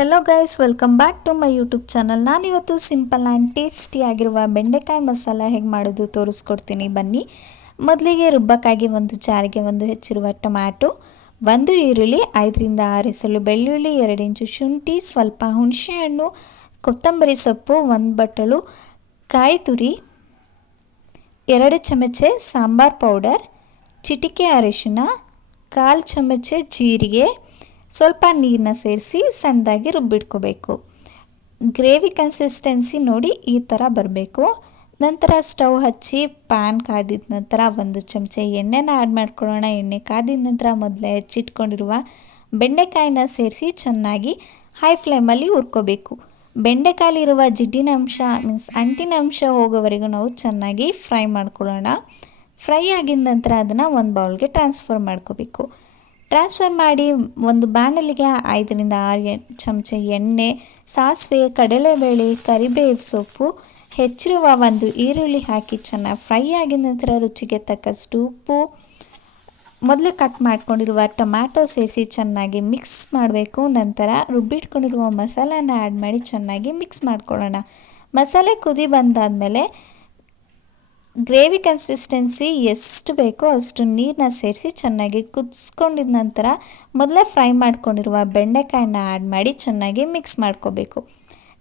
Hello guys welcome back to my YouTube channel ನಾನಿವತ್ತು simple and tasty ಆಗಿರುವ ಬೆಂಡೆಕಾಯಿ ಮಸಾಲ ಹೇಗೆ ಮಾಡೋದು ತೋರಿಸ್ಕೊಡ್ತೀನಿ. ಬನ್ನಿ. ಮೊದಲಿಗೆ ರುಬ್ಬಕ್ಕಾಗಿ ಒಂದು ಜಾರಿಗೆ ಒಂದು ಹೆಚ್ಚಿರುವ ಟೊಮ್ಯಾಟೊ, ಒಂದು ಈರುಳ್ಳಿ, ಐದರಿಂದ ಆರು ಬೆಳ್ಳುಳ್ಳಿ, ಎರಡು ಇಂಚು ಶುಂಠಿ, ಸ್ವಲ್ಪ ಹುಣಸೆಹಣ್ಣು ಕೊತ್ತಂಬರಿ ಸೊಪ್ಪು, ಒಂದು ಬಟ್ಟಲು, ಕಾಯಿ ತುರಿ, ಎರಡು ಚಮಚೆ ಸಾಂಬಾರ್ ಪೌಡರ್, ಚಿಟಿಕೆ ಅರಿಶಿನ ಕಾಲು ಚಮಚೆ ಜೀರಿಗೆ ಸ್ವಲ್ಪ ನೀರನ್ನ ಸೇರಿಸಿ ಸಣ್ಣದಾಗಿ ರುಬ್ಬಿಟ್ಕೋಬೇಕು. ಗ್ರೇವಿ ಕನ್ಸಿಸ್ಟೆನ್ಸಿ ನೋಡಿ ಈ ಥರ ಬರಬೇಕು. ನಂತರ ಸ್ಟವ್ ಹಚ್ಚಿ ಪ್ಯಾನ್ ಕಾದಿದ ನಂತರ ಒಂದು ಚಮಚ ಎಣ್ಣೆನ ಆ್ಯಡ್ ಮಾಡ್ಕೊಳ್ಳೋಣ. ಎಣ್ಣೆ ಕಾದಿದ ನಂತರ ಮೊದಲೇ ಹೆಚ್ಚಿಟ್ಕೊಂಡಿರುವ ಬೆಂಡೆಕಾಯಿನ ಸೇರಿಸಿ ಚೆನ್ನಾಗಿ ಹೈ ಫ್ಲೇಮಲ್ಲಿ ಹುರ್ಕೋಬೇಕು. ಬೆಂಡೆಕಾಯಲ್ಲಿರುವ ಜಿಡ್ಡಿನ ಅಂಶ ಮೀನ್ಸ್ ಅಂಟಿನ ಅಂಶ ಹೋಗೋವರೆಗೂ ನಾವು ಚೆನ್ನಾಗಿ ಫ್ರೈ ಮಾಡ್ಕೊಳ್ಳೋಣ. ಫ್ರೈ ಆಗಿದ ನಂತರ ಅದನ್ನು ಒಂದು ಬೌಲ್ಗೆ ಟ್ರಾನ್ಸ್ಫರ್ ಮಾಡ್ಕೋಬೇಕು. ಟ್ರಾನ್ಸ್ಫರ್ ಮಾಡಿ ಒಂದು ಬಾಣಲಿಗೆ ಐದರಿಂದ ಆರು ಚಮಚ ಎಣ್ಣೆ, ಸಾಸಿವೆ, ಕಡಲೆಬೇಳೆ, ಕರಿಬೇವು ಸೊಪ್ಪು, ಹೆಚ್ಚಿರುವ ಒಂದು ಈರುಳ್ಳಿ ಹಾಕಿ ಚೆನ್ನಾಗಿ ಫ್ರೈ ಆಗಿದ ನಂತರ ರುಚಿಗೆ ತಕ್ಕಷ್ಟು ಉಪ್ಪು. ಮೊದಲು ಕಟ್ ಮಾಡ್ಕೊಂಡಿರುವ ಟೊಮ್ಯಾಟೊ ಸೇರಿಸಿ ಚೆನ್ನಾಗಿ ಮಿಕ್ಸ್ ಮಾಡಬೇಕು. ನಂತರ ರುಬ್ಬಿಟ್ಕೊಂಡಿರುವ ಮಸಾಲಾನ ಆ್ಯಡ್ ಮಾಡಿ ಚೆನ್ನಾಗಿ ಮಿಕ್ಸ್ ಮಾಡ್ಕೊಳ್ಳೋಣ. ಮಸಾಲೆ ಕುದಿ ಬಂದಾದಮೇಲೆ ಗ್ರೇವಿ ಕನ್ಸಿಸ್ಟೆನ್ಸಿ ಎಷ್ಟು ಬೇಕೋ ಅಷ್ಟು ನೀರನ್ನ ಸೇರಿಸಿ ಚೆನ್ನಾಗಿ ಕುದಿಸ್ಕೊಂಡಿದ ನಂತರ ಮೊದಲೇ ಫ್ರೈ ಮಾಡ್ಕೊಂಡಿರುವ ಬೆಂಡೆಕಾಯನ್ನ ಆ್ಯಡ್ ಮಾಡಿ ಚೆನ್ನಾಗಿ ಮಿಕ್ಸ್ ಮಾಡ್ಕೋಬೇಕು.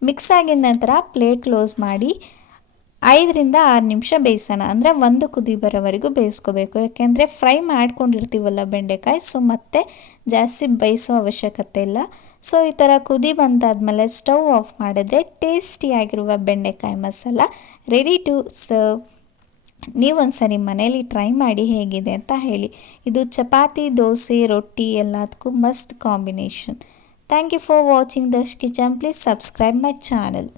ಮಿಕ್ಸ್ ಆಗಿದ ನಂತರ ಪ್ಲೇಟ್ ಕ್ಲೋಸ್ ಮಾಡಿ ಐದರಿಂದ ಆರು ನಿಮಿಷ ಬೇಯಿಸೋಣ. ಅಂದರೆ ಒಂದು ಕುದಿ ಬರೋವರೆಗೂ ಬೇಯಿಸ್ಕೋಬೇಕು. ಯಾಕೆಂದರೆ ಫ್ರೈ ಮಾಡ್ಕೊಂಡಿರ್ತೀವಲ್ಲ ಬೆಂಡೆಕಾಯಿ, ಸೊ ಮತ್ತೆ ಜಾಸ್ತಿ ಬೇಯಿಸೋ ಅವಶ್ಯಕತೆ ಇಲ್ಲ. ಸೊ ಈ ಥರ ಕುದಿ ಬಂದಾದಮೇಲೆ ಸ್ಟವ್ ಆಫ್ ಮಾಡಿದ್ರೆ ಟೇಸ್ಟಿಯಾಗಿರುವ ಬೆಂಡೆಕಾಯಿ ಮಸಾಲ ರೆಡಿ ಟು ಸರ್ವ್ ನೀವೊಂದ್ಸರಿ ಮನೇಲಿ ಟ್ರೈ ಮಾಡಿ ಹೇಗಿದೆ ಅಂತ ಹೇಳಿ. ಇದು ಚಪಾತಿ, ದೋಸೆ, ರೊಟ್ಟಿ ಎಲ್ಲದಕ್ಕೂ ಮಸ್ತ್ combination thank you for watching dash kitchen please subscribe my channel